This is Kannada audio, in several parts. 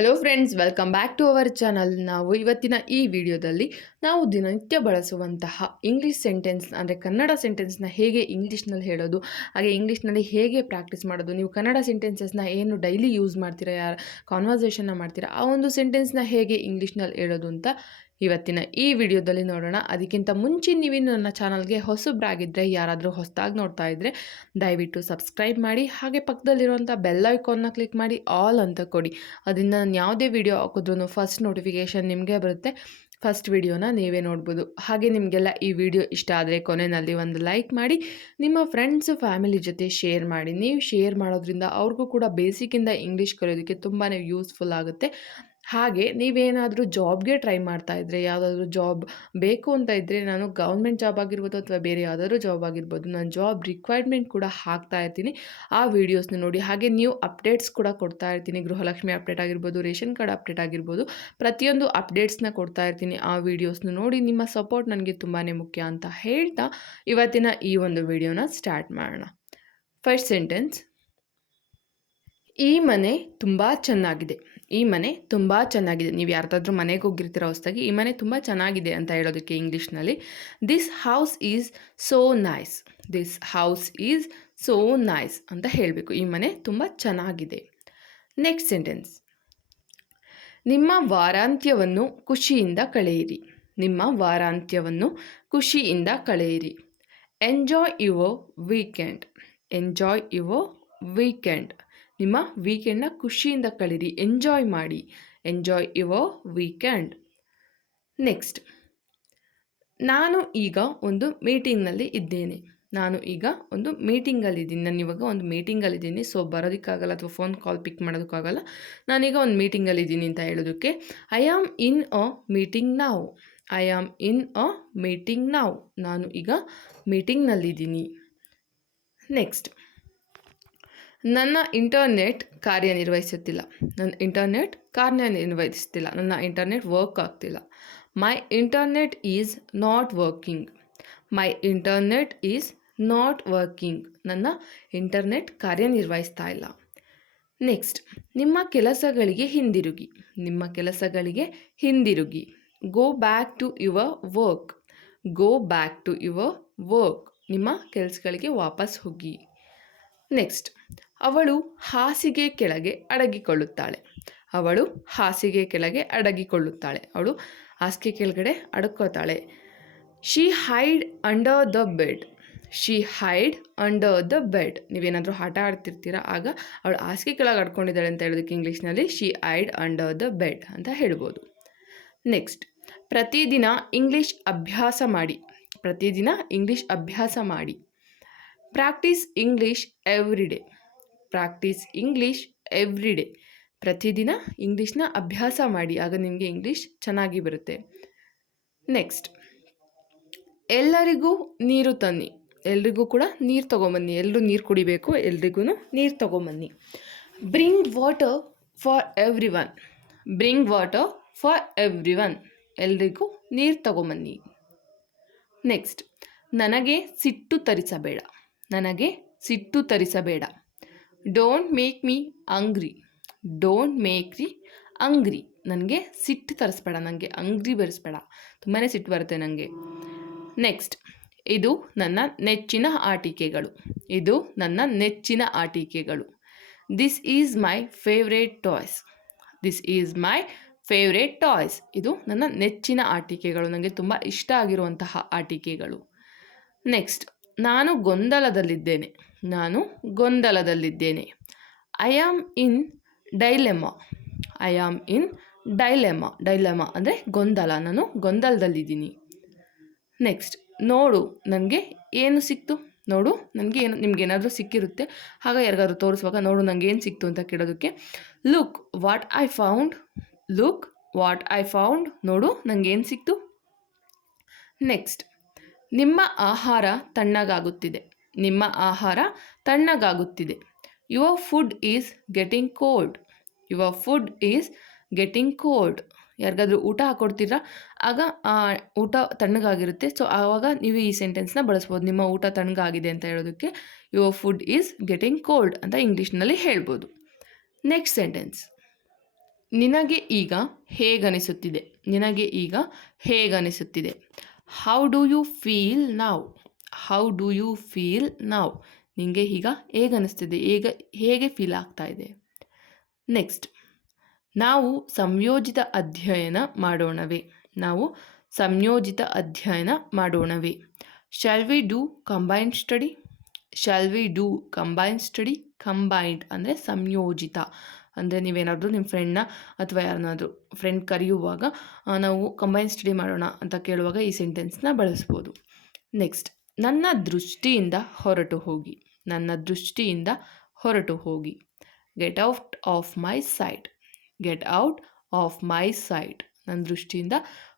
Hello friends, welcome back to our channel. ನಾವು ಇವತ್ತಿನ ಈ ವಿಡಿಯೋದಲ್ಲಿ ನಾವು ದಿನನಿತ್ಯ ಬಳಸುವಂತಹ ಇಂಗ್ಲೀಷ್ ಸೆಂಟೆನ್ಸ್ ಅಂದರೆ ಕನ್ನಡ ಸೆಂಟೆನ್ಸ್ನ ಹೇಗೆ ಇಂಗ್ಲೀಷ್ನಲ್ಲಿ ಹೇಳೋದು, ಹಾಗೆ ಇಂಗ್ಲೀಷ್ನಲ್ಲಿ ಹೇಗೆ ಪ್ರಾಕ್ಟೀಸ್ ಮಾಡೋದು, ನೀವು ಕನ್ನಡ ಸೆಂಟೆನ್ಸಸ್ನ ಏನು ಡೈಲಿ ಯೂಸ್ ಮಾಡ್ತೀರಾ, ಯಾರು ಕಾನ್ವರ್ಸೇಷನ್ನ ಮಾಡ್ತೀರಾ, ಆ ಒಂದು ಸೆಂಟೆನ್ಸ್ನ ಹೇಗೆ ಇಂಗ್ಲೀಷ್ನಲ್ಲಿ ಹೇಳೋದು ಅಂತ ಇವತ್ತಿನ ಈ ವಿಡಿಯೋದಲ್ಲಿ ನೋಡೋಣ. ಅದಕ್ಕಿಂತ ಮುಂಚೆ ನೀವಿನ್ನು ನನ್ನ ಚಾನಲ್ಗೆ ಹೊಸಬ್ರಾಗಿದ್ದರೆ, ಯಾರಾದರೂ ಹೊಸದಾಗಿ ನೋಡ್ತಾ ಇದ್ದರೆ ದಯವಿಟ್ಟು ಸಬ್ಸ್ಕ್ರೈಬ್ ಮಾಡಿ, ಹಾಗೆ ಪಕ್ಕದಲ್ಲಿರುವಂಥ ಬೆಲ್ ಐಕಾನ್ನ ಕ್ಲಿಕ್ ಮಾಡಿ ಆಲ್ ಅಂತ ಕೊಡಿ. ಅದರಿಂದ ನಾನು ಯಾವುದೇ ವಿಡಿಯೋ ಹಾಕಿದ್ರೂ ಫಸ್ಟ್ ನೋಟಿಫಿಕೇಷನ್ ನಿಮಗೆ ಬರುತ್ತೆ. ಫಸ್ಟ್ ವಿಡಿಯೋನ ನೀವೇ ನೋಡ್ಬೋದು. ಹಾಗೆ ನಿಮಗೆಲ್ಲ ಈ ವಿಡಿಯೋ ಇಷ್ಟ ಆದರೆ ಕೊನೆಯಲ್ಲಿ ಒಂದು ಲೈಕ್ ಮಾಡಿ, ನಿಮ್ಮ ಫ್ರೆಂಡ್ಸು ಫ್ಯಾಮಿಲಿ ಜೊತೆ ಶೇರ್ ಮಾಡಿ. ನೀವು ಶೇರ್ ಮಾಡೋದ್ರಿಂದ ಅವ್ರಿಗೂ ಕೂಡ ಬೇಸಿಕ್ಕಿಂದ ಇಂಗ್ಲೀಷ್ ಕಲಿಯೋದಕ್ಕೆ ತುಂಬಾ ಯೂಸ್ಫುಲ್ ಆಗುತ್ತೆ. ಹಾಗೆ ನೀವೇನಾದರೂ ಜಾಬ್ಗೆ ಟ್ರೈ ಮಾಡ್ತಾ ಇದ್ದರೆ, ಯಾವುದಾದ್ರೂ ಜಾಬ್ ಬೇಕು ಅಂತ ಇದ್ದರೆ, ನಾನು ಗೌರ್ಮೆಂಟ್ ಜಾಬ್ ಆಗಿರ್ಬೋದು ಅಥವಾ ಬೇರೆ ಯಾವುದಾದ್ರೂ ಜಾಬ್ ಆಗಿರ್ಬೋದು, ನಾನು ಜಾಬ್ ರಿಕ್ವೈರ್ಮೆಂಟ್ ಕೂಡ ಹಾಕ್ತಾ ಇರ್ತೀನಿ. ಆ ವೀಡಿಯೋಸ್ನ ನೋಡಿ. ಹಾಗೆ ನ್ಯೂ ಅಪ್ಡೇಟ್ಸ್ ಕೂಡ ಕೊಡ್ತಾ ಇರ್ತೀನಿ. ಗೃಹಲಕ್ಷ್ಮಿ ಅಪ್ಡೇಟ್ ಆಗಿರ್ಬೋದು, ರೇಷನ್ ಕಾರ್ಡ್ ಅಪ್ಡೇಟ್ ಆಗಿರ್ಬೋದು, ಪ್ರತಿಯೊಂದು ಅಪ್ಡೇಟ್ಸ್ನ ಕೊಡ್ತಾ ಇರ್ತೀನಿ. ಆ ವೀಡಿಯೋಸ್ನ ನೋಡಿ. ನಿಮ್ಮ ಸಪೋರ್ಟ್ ನನಗೆ ತುಂಬಾ ಮುಖ್ಯ ಅಂತ ಹೇಳ್ತಾ ಇವತ್ತಿನ ಈ ಒಂದು ವಿಡಿಯೋನ ಸ್ಟಾರ್ಟ್ ಮಾಡೋಣ. ಫಸ್ಟ್ ಸೆಂಟೆನ್ಸ್, ಈ ಮನೆ ತುಂಬ ಚೆನ್ನಾಗಿದೆ. ಈ ಮನೆ ತುಂಬ ಚೆನ್ನಾಗಿದೆ. ನೀವು ಯಾರ್ದಾದ್ರೂ ಮನೆಗೆ ಹೋಗಿರ್ತೀರ ಹೊಸದಾಗಿ, ಈ ಮನೆ ತುಂಬ ಚೆನ್ನಾಗಿದೆ ಅಂತ ಹೇಳೋದಕ್ಕೆ ಇಂಗ್ಲೀಷ್ನಲ್ಲಿ this house is so nice. This house is so nice ಅಂತ ಹೇಳಬೇಕು. ಈ ಮನೆ ತುಂಬ ಚೆನ್ನಾಗಿದೆ. ನೆಕ್ಸ್ಟ್ ಸೆಂಟೆನ್ಸ್, ನಿಮ್ಮ ವಾರಾಂತ್ಯವನ್ನು ಖುಷಿಯಿಂದ ಕಳೆಯಿರಿ. ನಿಮ್ಮ ವಾರಾಂತ್ಯವನ್ನು ಖುಷಿಯಿಂದ ಕಳೆಯಿರಿ. Enjoy your weekend. Enjoy your weekend. ನಿಮ್ಮ ವೀಕೆಂಡ್ನ ಖುಷಿಯಿಂದ ಕಳೀರಿ, ಎಂಜಾಯ್ ಮಾಡಿ. Enjoy your weekend. ನೆಕ್ಸ್ಟ್, ನಾನು ಈಗ ಒಂದು ಮೀಟಿಂಗ್ನಲ್ಲಿ ಇದ್ದೇನೆ. ನಾನು ಈಗ ಒಂದು ಮೀಟಿಂಗಲ್ಲಿದ್ದೀನಿ. ನಾನು ಇವಾಗ ಒಂದು ಮೀಟಿಂಗಲ್ಲಿದ್ದೀನಿ. ಸೊ ಬರೋದಕ್ಕಾಗಲ್ಲ ಅಥವಾ ಫೋನ್ ಕಾಲ್ ಪಿಕ್ ಮಾಡೋದಕ್ಕಾಗಲ್ಲ. ನಾನೀಗ ಒಂದು ಮೀಟಿಂಗಲ್ಲಿದ್ದೀನಿ ಅಂತ ಹೇಳೋದಕ್ಕೆ I am in a meeting ನಾವು. I am in a meeting ನಾವು. ನಾನು ಈಗ ಮೀಟಿಂಗ್ನಲ್ಲಿದ್ದೀನಿ. ನೆಕ್ಸ್ಟ್, ನನ್ನ ಇಂಟರ್ನೆಟ್ ಕಾರ್ಯನಿರ್ವಹಿಸುತ್ತಿಲ್ಲ. ನನ್ನ ಇಂಟರ್ನೆಟ್ ಕಾರ್ಯನಿರ್ವಹಿಸ್ತಿಲ್ಲ. ನನ್ನ ಇಂಟರ್ನೆಟ್ ವರ್ಕ್ ಆಗ್ತಿಲ್ಲ. My internet is not working. My internet is not working. ನನ್ನ ಇಂಟರ್ನೆಟ್ ಕಾರ್ಯನಿರ್ವಹಿಸ್ತಾ ಇಲ್ಲ. ನೆಕ್ಸ್ಟ್, ನಿಮ್ಮ ಕೆಲಸಗಳಿಗೆ ಹಿಂದಿರುಗಿ. ನಿಮ್ಮ ಕೆಲಸಗಳಿಗೆ ಹಿಂದಿರುಗಿ. Go back to your work. Go back to your work. ನಿಮ್ಮ ಕೆಲಸಗಳಿಗೆ ವಾಪಸ್ ಹೋಗಿ. ನೆಕ್ಸ್ಟ್, ಅವಳು ಹಾಸಿಗೆ ಕೆಳಗೆ ಅಡಗಿಕೊಳ್ಳುತ್ತಾಳೆ. ಅವಳು ಹಾಸಿಗೆ ಕೆಳಗೆ ಅಡಗಿಕೊಳ್ಳುತ್ತಾಳೆ. ಅವಳು ಹಾಸಿಗೆ ಕೆಳಗಡೆ ಅಡಗ್ಕೊಳ್ತಾಳೆ. She hide under the bed. She hide under the bed. ನೀವೇನಾದರೂ ಆಟ ಆಡ್ತಿರ್ತೀರ, ಆಗ ಅವಳು ಹಾಸಿಗೆ ಕೆಳಗೆ ಅಡ್ಕೊಂಡಿದ್ದಾಳೆ ಅಂತ ಹೇಳೋದಕ್ಕೆ ಇಂಗ್ಲೀಷ್ನಲ್ಲಿ she hide under the bed ಅಂತ ಹೇಳ್ಬೋದು. ನೆಕ್ಸ್ಟ್, ಪ್ರತಿದಿನ ಇಂಗ್ಲೀಷ್ ಅಭ್ಯಾಸ ಮಾಡಿ. ಪ್ರತಿದಿನ ಇಂಗ್ಲೀಷ್ ಅಭ್ಯಾಸ ಮಾಡಿ. Practice English every day. Practice English every day. ಪ್ರತಿದಿನ ಇಂಗ್ಲೀಷ್ನ ಅಭ್ಯಾಸ ಮಾಡಿ, ಆಗ ನಿಮಗೆ ಇಂಗ್ಲೀಷ್ ಚೆನ್ನಾಗಿ ಬರುತ್ತೆ. ನೆಕ್ಸ್ಟ್, ಎಲ್ಲರಿಗೂ ನೀರು ತನ್ನಿ. ಎಲ್ರಿಗೂ ಕೂಡ ನೀರು ತೊಗೊಂಬನ್ನಿ. ಎಲ್ಲರೂ ನೀರು ಕುಡಿಬೇಕು. ಎಲ್ರಿಗೂ ನೀರು ತೊಗೊಂಬನ್ನಿ. Bring water for everyone. Bring water for everyone. ಎಲ್ರಿಗೂ ನೀರು ತೊಗೊಂಬನ್ನಿ. ನೆಕ್ಸ್ಟ್, ನನಗೆ ಸಿಟ್ಟು ತರಿಸಬೇಡ. ನನಗೆ ಸಿಟ್ಟು ತರಿಸಬೇಡ. Don't make me angry. Don't make me angry. ನನಗೆ ಸಿಟ್ಟು ತರಿಸ್ಬೇಡ. ನನಗೆ ಅಂಗ್ರಿ ಬರೆಸ್ಬೇಡ. ತುಂಬಾ ಸಿಟ್ಟು ಬರುತ್ತೆ ನನಗೆ. ನೆಕ್ಸ್ಟ್, ಇದು ನನ್ನ ನೆಚ್ಚಿನ ಆಟಿಕೆಗಳು. ಇದು ನನ್ನ ನೆಚ್ಚಿನ ಆಟಿಕೆಗಳು. This is my favourite toys. This is my favourite toys. ಇದು ನನ್ನ ನೆಚ್ಚಿನ ಆಟಿಕೆಗಳು. ನನಗೆ ತುಂಬ ಇಷ್ಟ ಆಗಿರುವಂತಹ ಆಟಿಕೆಗಳು. ನೆಕ್ಸ್ಟ್, ನಾನು ಗೊಂದಲದಲ್ಲಿದ್ದೇನೆ. ನಾನು ಗೊಂದಲದಲ್ಲಿದ್ದೇನೆ. I am in dilemma. I am in dilemma. Dilemma ಅಂದರೆ ಗೊಂದಲ. ನಾನು ಗೊಂದಲದಲ್ಲಿದ್ದೀನಿ. ನೆಕ್ಸ್ಟ್, ನೋಡು ನನಗೆ ಏನು ಸಿಕ್ತು. ನೋಡು ನನಗೆ ಏನು. ನಿಮಗೇನಾದರೂ ಸಿಕ್ಕಿರುತ್ತೆ, ಆಗ ಯಾರಿಗಾದ್ರೂ ತೋರಿಸುವಾಗ ನೋಡು ನನಗೆ ಏನು ಸಿಕ್ತು ಅಂತ ಕೇಳೋದಕ್ಕೆ look what I found. Look what I found. ನೋಡು ನನಗೇನು ಸಿಕ್ತು. ನೆಕ್ಸ್ಟ್, ನಿಮ್ಮ ಆಹಾರ ತಣ್ಣಗಾಗುತ್ತಿದೆ. ನಿಮ್ಮ ಆಹಾರ ತಣ್ಣಗಾಗುತ್ತಿದೆ. Your food is getting cold. Your food is getting cold. ಯಾರಿಗಾದ್ರೂ ಊಟ ಹಾಕ್ಕೊಡ್ತೀರಾ, ಆಗ ಊಟ ತಣ್ಣಗಾಗಿರುತ್ತೆ. ಸೊ ಆವಾಗ ನೀವು ಈ ಸೆಂಟೆನ್ಸ್ನ ಬಳಸ್ಬೋದು. ನಿಮ್ಮ ಊಟ ತಣ್ಣಗಾಗಿದೆ ಅಂತ ಹೇಳೋದಕ್ಕೆ your food is getting cold ಅಂತ ಇಂಗ್ಲೀಷ್ನಲ್ಲಿ ಹೇಳ್ಬೋದು. ನೆಕ್ಸ್ಟ್ ಸೆಂಟೆನ್ಸ್, ನಿನಗೆ ಈಗ ಹೇಗನಿಸುತ್ತಿದೆ? ನಿನಗೆ ಈಗ ಹೇಗನಿಸುತ್ತಿದೆ? How do you feel now? How do you feel now? ನಿನಗೆ ಈಗ ಹೇಗನಿಸ್ತಿದೆ? ಹೇಗೆ ಫೀಲ್ ಆಗ್ತಾ ಇದೆ? ನೆಕ್ಸ್ಟ್, ನಾವು ಸಂಯೋಜಿತ ಅಧ್ಯಯನ ಮಾಡೋಣವೇ? ನಾವು ಸಂಯೋಜಿತ ಅಧ್ಯಯನ ಮಾಡೋಣವೇ? Shall we do combined study? Shall we do combined study? Combined ಅಂದರೆ ಸಂಯೋಜಿತ. ಅಂದರೆ ನೀವೇನಾದರೂ ನಿಮ್ಮ ಫ್ರೆಂಡ್ನ ಅಥವಾ ಯಾರನ್ನಾದರೂ ಫ್ರೆಂಡ್ ಕರೆಯುವಾಗ ನಾವು ಕಂಬೈನ್ ಸ್ಟಡಿ ಮಾಡೋಣ ಅಂತ ಕೇಳುವಾಗ ಈ ಸೆಂಟೆನ್ಸ್ನ ಬಳಸ್ಬೋದು. ನೆಕ್ಸ್ಟ್, ನನ್ನ ದೃಷ್ಟಿಯಿಂದ ಹೊರಟು ಹೋಗಿ. ನನ್ನ ದೃಷ್ಟಿಯಿಂದ ಹೊರಟು ಹೋಗಿ. Get out of my sight. Get out of my sight. ನನ್ನ ದೃಷ್ಟಿಯಿಂದ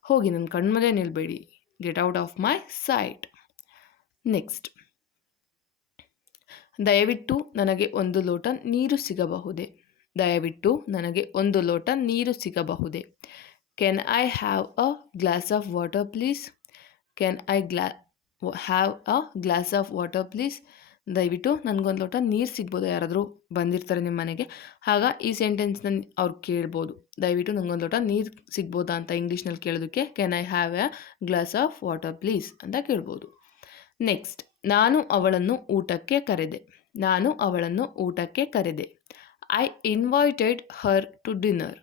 ಹೋಗಿ, ನನ್ನ ಕಣ್ಮುಂದೆ ನಿಲ್ಲಬೇಡಿ. Get out of my sight. Next, ದಯವಿಟ್ಟು ನನಗೆ ಒಂದು ಲೋಟ ನೀರು ಸಿಗಬಹುದೇ? ದಯವಿಟ್ಟು ನನಗೆ ಒಂದು ಲೋಟ ನೀರು ಸಿಗಬಹುದೇ? Can I have a glass of water please? Can I have a glass of water please? ದಯವಿಟ್ಟು ನನಗೊಂದು ಲೋಟ ನೀರು ಸಿಗ್ಬೋದು. ಯಾರಾದರೂ ಬಂದಿರ್ತಾರೆ ನಿಮ್ಮ ಮನೆಗೆ, ಆಗ ಈ ಸೆಂಟೆನ್ಸ್ನ ಅವ್ರು ಕೇಳ್ಬೋದು, ದಯವಿಟ್ಟು ನನಗೊಂದು ಲೋಟ ನೀರು ಸಿಗ್ಬೋದಾ ಅಂತ ಇಂಗ್ಲೀಷ್ನಲ್ಲಿ ಕೇಳೋದಕ್ಕೆ can I have A glass of water please ಅಂತ ಕೇಳ್ಬೋದು. ನೆಕ್ಸ್ಟ್, ನಾನು ಅವಳನ್ನು ಊಟಕ್ಕೆ ಕರೆದೆ. ನಾನು ಅವಳನ್ನು ಊಟಕ್ಕೆ ಕರೆದೆ. I invited her to dinner.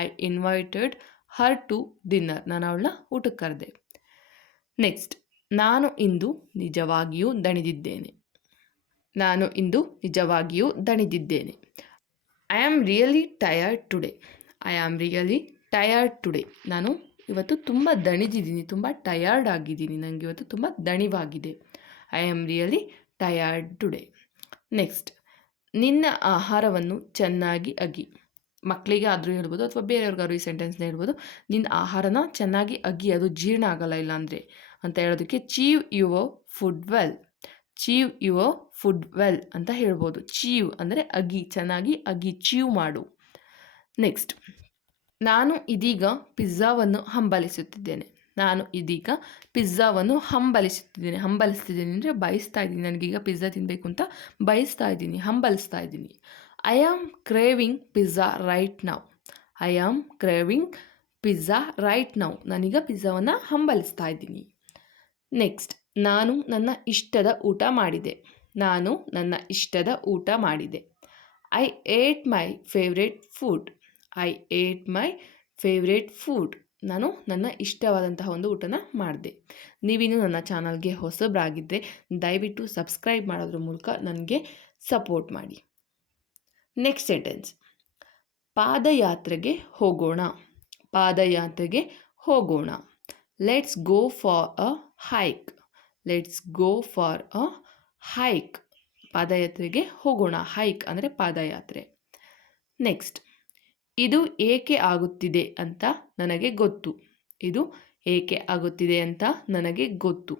I invited her to dinner. ನಾನು ಅವಳನ್ನ ಊಟಕ್ಕೆ ಕರೆದೆ. ನೆಕ್ಸ್ಟ್, ನಾನು ಇಂದು ನಿಜವಾಗಿಯೂ ದಣಿದಿದ್ದೇನೆ. ನಾನು ಇಂದು ನಿಜವಾಗಿಯೂ ದಣಿದಿದ್ದೇನೆ. I am really tired today. I am really tired today. ನಾನು ಇವತ್ತು ತುಂಬ ದಣಿದಿದ್ದೀನಿ, ತುಂಬ ಟಯರ್ಡ್ ಆಗಿದ್ದೀನಿ, ನನಗೆ ಇವತ್ತು ತುಂಬ ದಣಿವಾಗಿದೆ. I am really tired today. Next, ನಿನ್ನ ಆಹಾರವನ್ನು ಚೆನ್ನಾಗಿ ಅಗಿ. ಮಕ್ಕಳಿಗೆ ಆದರೂ ಹೇಳ್ಬೋದು ಅಥವಾ ಬೇರೆಯವ್ರಿಗಾದ್ರು ಈ ಸೆಂಟೆನ್ಸ್ನ ಹೇಳ್ಬೋದು. ನಿನ್ನ ಆಹಾರನ ಚೆನ್ನಾಗಿ ಅಗಿ, ಅದು ಜೀರ್ಣ ಆಗಲ್ಲ ಇಲ್ಲಾಂದರೆ ಅಂತ ಹೇಳೋದಕ್ಕೆ chew your food well. Chew your food well ಅಂತ ಹೇಳ್ಬೋದು. ಚೀವ್ ಅಂದರೆ ಅಗಿ, ಚೆನ್ನಾಗಿ ಅಗಿ, ಚೀವ್ ಮಾಡು. ನೆಕ್ಸ್ಟ್, ನಾನು ಇದೀಗ ಪಿಜ್ಜಾವನ್ನು ಹಂಬಲಿಸುತ್ತಿದ್ದೇನೆ. ನಾನು ಇದೀಗ ಪಿಜ್ಜಾವನ್ನು ಹಂಬಲಿಸುತ್ತಿದ್ದೇನೆ. ಹಂಬಲಿಸ್ತಿದ್ದೀನಿ ಅಂದರೆ ಬಯಸ್ತಾ ಇದ್ದೀನಿ, ನನಗೀಗ ಪಿಜ್ಜಾ ತಿನ್ನಬೇಕು ಅಂತ ಬಯಸ್ತಾ ಇದ್ದೀನಿ, ಹಂಬಲಿಸ್ತಾ ಇದ್ದೀನಿ. I am craving pizza right now. I am craving pizza right now. ನಾನೀಗ ಪಿಜ್ಜಾವನ್ನು ಹಂಬಲಿಸ್ತಾ ಇದ್ದೀನಿ. ನೆಕ್ಸ್ಟ್, ನಾನು ನನ್ನ ಇಷ್ಟದ ಊಟ ಮಾಡಿದೆ. ನಾನು ನನ್ನ ಇಷ್ಟದ ಊಟ ಮಾಡಿದೆ. I eight my favourite food. I eight my favourite food. ನಾನು ನನ್ನ ಇಷ್ಟವಾದಂತಹ ಒಂದು ಊಟನ ಮಾಡಿದೆ. ನೀವಿನ್ನೂ ನನ್ನ ಚಾನಲ್ಗೆ ಹೊಸಬರಾಗಿದ್ದರೆ ದಯವಿಟ್ಟು ಸಬ್ಸ್ಕ್ರೈಬ್ ಮಾಡೋದ್ರ ಮೂಲಕ ನನಗೆ ಸಪೋರ್ಟ್ ಮಾಡಿ. ನೆಕ್ಸ್ಟ್ ಸೆಂಟೆನ್ಸ್, ಪಾದಯಾತ್ರೆಗೆ ಹೋಗೋಣ. ಪಾದಯಾತ್ರೆಗೆ ಹೋಗೋಣ. Let's go for a hike. Let's go for a hike. ಪಾದಯಾತ್ರೆಗೆ ಹೋಗೋಣ. ಹೈಕ್ ಅಂದರೆ ಪಾದಯಾತ್ರೆ. ನೆಕ್ಸ್ಟ್, ಇದು ಏಕೆ ಆಗುತ್ತಿದೆ ಅಂತ ನನಗೆ ಗೊತ್ತು. ಇದು ಏಕೆ ಆಗುತ್ತಿದೆ ಅಂತ ನನಗೆ ಗೊತ್ತು.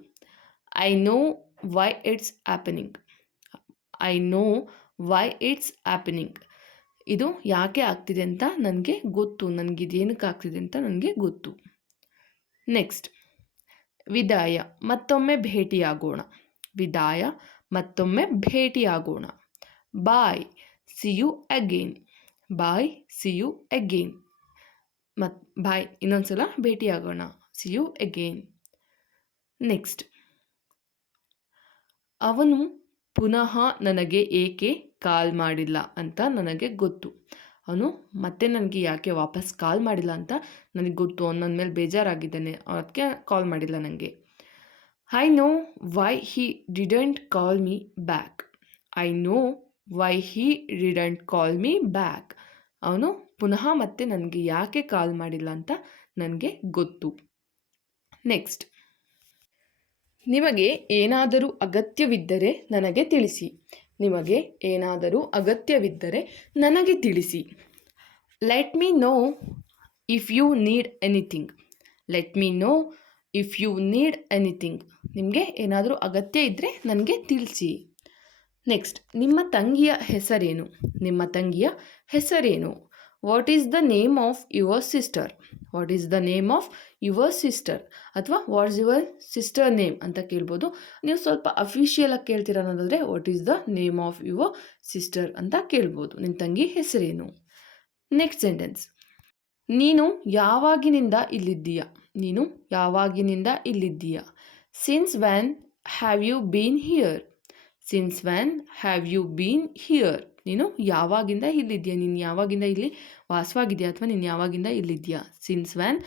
I know why it's happening. I know why it's happening. ಇದು ಯಾಕೆ ಆಗ್ತಿದೆ ಅಂತ ನನಗೆ ಗೊತ್ತು. ನನಗಿದೇನಕ್ಕೆ ಆಗ್ತಿದೆ ಅಂತ ನನಗೆ ಗೊತ್ತು. ನೆಕ್ಸ್ಟ್, ವಿದಾಯ, ಮತ್ತೊಮ್ಮೆ ಭೇಟಿಯಾಗೋಣ. ವಿದಾಯ, ಮತ್ತೊಮ್ಮೆ ಭೇಟಿಯಾಗೋಣ. Bye, see you again. Bye, see you again. Bye, ಇನ್ನೊಂದ್ಸಲ ಭೇಟಿಯಾಗೋಣ. C you again. ನೆಕ್ಸ್ಟ್, ಅವನು ಪುನಃ ನನಗೆ ಏಕೆ ಕಾಲ್ ಮಾಡಿಲ್ಲ ಅಂತ ನನಗೆ ಗೊತ್ತು. ಅವನು ಮತ್ತೆ ನನಗೆ ಯಾಕೆ ವಾಪಸ್ ಕಾಲ್ ಮಾಡಿಲ್ಲ ಅಂತ ನನಗೆ ಗೊತ್ತು. ಅವನು ನನ್ನ ಮೇಲೆ ಬೇಜಾರಾಗಿದ್ದಾನೆ, ಅದಕ್ಕೆ ಕಾಲ್ ಮಾಡಿಲ್ಲ ನನಗೆ. I know why he didn't call me back. I know why he didn't call me back. ಅವನು ಪುನಃ ಮತ್ತೆ ನನಗೆ ಯಾಕೆ ಕಾಲ್ ಮಾಡಿಲ್ಲ ಅಂತ ನನಗೆ ಗೊತ್ತು. ನೆಕ್ಸ್ಟ್, ನಿಮಗೆ ಏನಾದರೂ ಅಗತ್ಯವಿದ್ದರೆ ನನಗೆ ತಿಳಿಸಿ. ನಿಮಗೆ ಏನಾದರೂ ಅಗತ್ಯವಿದ್ದರೆ ನನಗೆ ತಿಳಿಸಿ. Let me know if you need anything. Let me know if you need anything. ನಿಮಗೆ ಏನಾದರೂ ಅಗತ್ಯ ಇದ್ದರೆ ನನಗೆ ತಿಳಿಸಿ. ನೆಕ್ಸ್ಟ್, ನಿಮ್ಮ ತಂಗಿಯ ಹೆಸರೇನು? ನಿಮ್ಮ ತಂಗಿಯ ಹೆಸರೇನು? What is the name of your sister? What is the name of your sister ಅಥವಾ ವಾಟ್ಸ್ ಯುವರ್ ಸಿಸ್ಟರ್ ನೇಮ್ ಅಂತ ಕೇಳ್ಬೋದು. ನೀವು ಸ್ವಲ್ಪ ಅಫಿಷಿಯಲಾಗಿ ಕೇಳ್ತೀರ ಅನ್ನೋದಾದರೆ what is the name of your sister ಅಂತ ಕೇಳ್ಬೋದು. ನಿಮ್ಮ ತಂಗಿ ಹೆಸರೇನು? ನೆಕ್ಸ್ಟ್ ಸೆಂಟೆನ್ಸ್, ನೀನು ಯಾವಾಗಿನಿಂದ ಇಲ್ಲಿದ್ದೀಯ? ನೀನು ಯಾವಾಗಿನಿಂದ ಇಲ್ಲಿದ್ದೀಯ? Since when have you been here? Since when have you been here? ನೀನು ಯಾವಾಗಿಂದ ಇಲ್ಲಿದ್ದೀಯ? ನೀನು ಯಾವಾಗಿಂದ ಇಲ್ಲಿ ವಾಸವಾಗಿದೆಯಾ ಅಥವಾ ನೀನು ಯಾವಾಗಿಂದ ಇಲ್ಲಿದ್ದೀಯಾ? Since when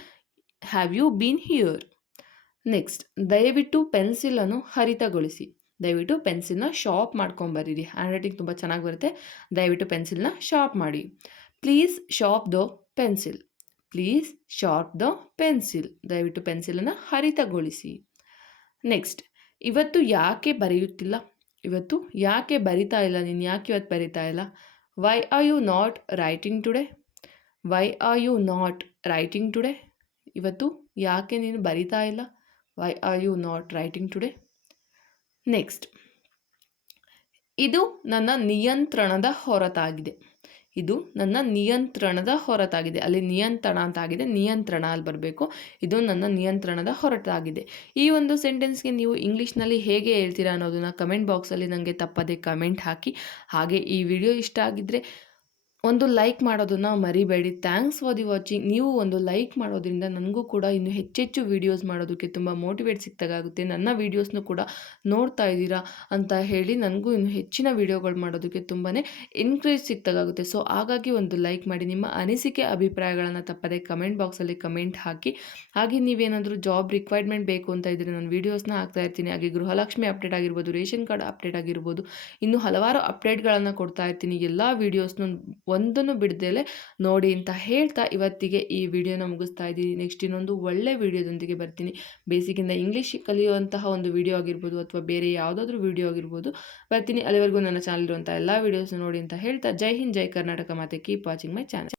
have you been here? Next, ದಯವಿಟ್ಟು ಪೆನ್ಸಿಲನ್ನು ಹರಿತಗೊಳಿಸಿ. ದಯವಿಟ್ಟು ಪೆನ್ಸಿಲ್ನ ಶಾರ್ಪ್ ಮಾಡ್ಕೊಂಬರೀರಿ. ಹ್ಯಾಂಡ್ ರೈಟಿಂಗ್ ತುಂಬ ಚೆನ್ನಾಗಿ ಬರುತ್ತೆ. ದಯವಿಟ್ಟು ಪೆನ್ಸಿಲ್ನ ಶಾರ್ಪ್ ಮಾಡಿ. Please sharp the pencil. Please sharp the pencil. ದಯವಿಟ್ಟು ಪೆನ್ಸಿಲನ್ನು ಹರಿತಗೊಳಿಸಿ. ನೆಕ್ಸ್ಟ್, ಇವತ್ತು ಯಾಕೆ ಬರೆಯುತ್ತಿಲ್ಲ? ಇವತ್ತು ಯಾಕೆ ಬರಿತಾ ಇಲ್ಲ? ನೀನು ಯಾಕೆ ಇವತ್ತು ಬರಿತಾ ಇಲ್ಲ? Why are you not writing today? Why are you not writing today? ಇವತ್ತು ಯಾಕೆ ನೀನು ಬರಿತಾ ಇಲ್ಲ? Why are you not writing today? Next, ಇದು ನನ್ನ ನಿಯಂತ್ರಣದ ಹೊರತಾಗಿದೆ. ಇದು ನನ್ನ ನಿಯಂತ್ರಣದ ಹೊರತಾಗಿದೆ. ಅಲ್ಲಿ ನಿಯಂತ್ರಣ ಅಂತ ಆಗಿದೆ, ನಿಯಂತ್ರಣ ಅಲ್ಲಿ ಬರಬೇಕು. ಇದು ನನ್ನ ನಿಯಂತ್ರಣದ ಹೊರತಾಗಿದೆ. ಈ ಒಂದು ಸೆಂಟೆನ್ಸ್ಗೆ ನೀವು ಇಂಗ್ಲೀಷ್ನಲ್ಲಿ ಹೇಗೆ ಹೇಳ್ತೀರಾ ಅನ್ನೋದನ್ನು ಕಮೆಂಟ್ ಬಾಕ್ಸಲ್ಲಿ ನನಗೆ ತಪ್ಪದೆ ಕಮೆಂಟ್ ಹಾಕಿ. ಹಾಗೆ ಈ ವಿಡಿಯೋ ಇಷ್ಟ ಆಗಿದ್ದರೆ ಒಂದು ಲೈಕ್ ಮಾಡೋದನ್ನು ಮರಿಬೇಡಿ. Thanks for the watching. ನೀವು ಒಂದು ಲೈಕ್ ಮಾಡೋದ್ರಿಂದ ನನಗೂ ಕೂಡ ಇನ್ನು ಹೆಚ್ಚೆಚ್ಚು ವೀಡಿಯೋಸ್ ಮಾಡೋದಕ್ಕೆ ತುಂಬ ಮೋಟಿವೇಟ್ ಸಿಕ್ತಾಗುತ್ತೆ. ನನ್ನ ವೀಡಿಯೋಸ್ನು ಕೂಡ ನೋಡ್ತಾ ಇದ್ದೀರಾ ಅಂತ ಹೇಳಿ ನನಗೂ ಇನ್ನು ಹೆಚ್ಚಿನ ವೀಡಿಯೋಗಳು ಮಾಡೋದಕ್ಕೆ ತುಂಬಾ ಎನ್ಕರೇಜ್ ಸಿಕ್ತಾಗುತ್ತೆ. ಸೊ ಹಾಗಾಗಿ ಒಂದು ಲೈಕ್ ಮಾಡಿ. ನಿಮ್ಮ ಅನಿಸಿಕೆ ಅಭಿಪ್ರಾಯಗಳನ್ನು ತಪ್ಪದೆ ಕಮೆಂಟ್ ಬಾಕ್ಸಲ್ಲಿ ಕಮೆಂಟ್ ಹಾಕಿ. ಹಾಗೆ ನೀವೇನಾದರೂ ಜಾಬ್ ರಿಕ್ವೈರ್ಮೆಂಟ್ ಬೇಕು ಅಂತ ಇದ್ದರೆ ನಾನು ವೀಡಿಯೋಸ್ನ ಹಾಕ್ತಾ ಇರ್ತೀನಿ. ಹಾಗೆ ಗೃಹಲಕ್ಷ್ಮಿ ಅಪ್ಡೇಟ್ ಆಗಿರ್ಬೋದು, ರೇಷನ್ ಕಾರ್ಡ್ ಅಪ್ಡೇಟ್ ಆಗಿರ್ಬೋದು, ಇನ್ನು ಹಲವಾರು ಅಪ್ಡೇಟ್ಗಳನ್ನು ಕೊಡ್ತಾ ಇರ್ತೀನಿ. ಎಲ್ಲ ವೀಡಿಯೋಸ್ನು ಒಂದನ್ನು ಬಿಡದೆಲೆ ನೋಡಿ ಅಂತ ಹೇಳ್ತಾ ಇವತ್ತಿಗೆ ಈ ವಿಡಿಯೋನ ಮುಗಿಸ್ತಾ ಇದ್ದೀನಿ. ನೆಕ್ಸ್ಟ್ ಇನ್ನೊಂದು ಒಳ್ಳೆ ವಿಡಿಯೋದೊಂದಿಗೆ ಬರ್ತೀನಿ. ಬೇಸಿಕ್ಕಿಂದ ಇಂಗ್ಲೀಷ್ ಕಲಿಯುವಂತಹ ಒಂದು ವಿಡಿಯೋ ಆಗಿರ್ಬೋದು ಅಥವಾ ಬೇರೆ ಯಾವುದಾದ್ರೂ ವಿಡಿಯೋ ಆಗಿರ್ಬೋದು ಬರ್ತೀನಿ. ಅಲ್ಲಿವರೆಗೂ ನನ್ನ ಚಾನಲ್ ಇರುವಂಥ ಎಲ್ಲ ವೀಡಿಯೋಸ್ ನೋಡಿ ಅಂತ ಹೇಳ್ತಾ ಜೈ ಹಿಂದ್, ಜೈ ಕರ್ನಾಟಕ ಮಾತೆ. Keep watching my channel.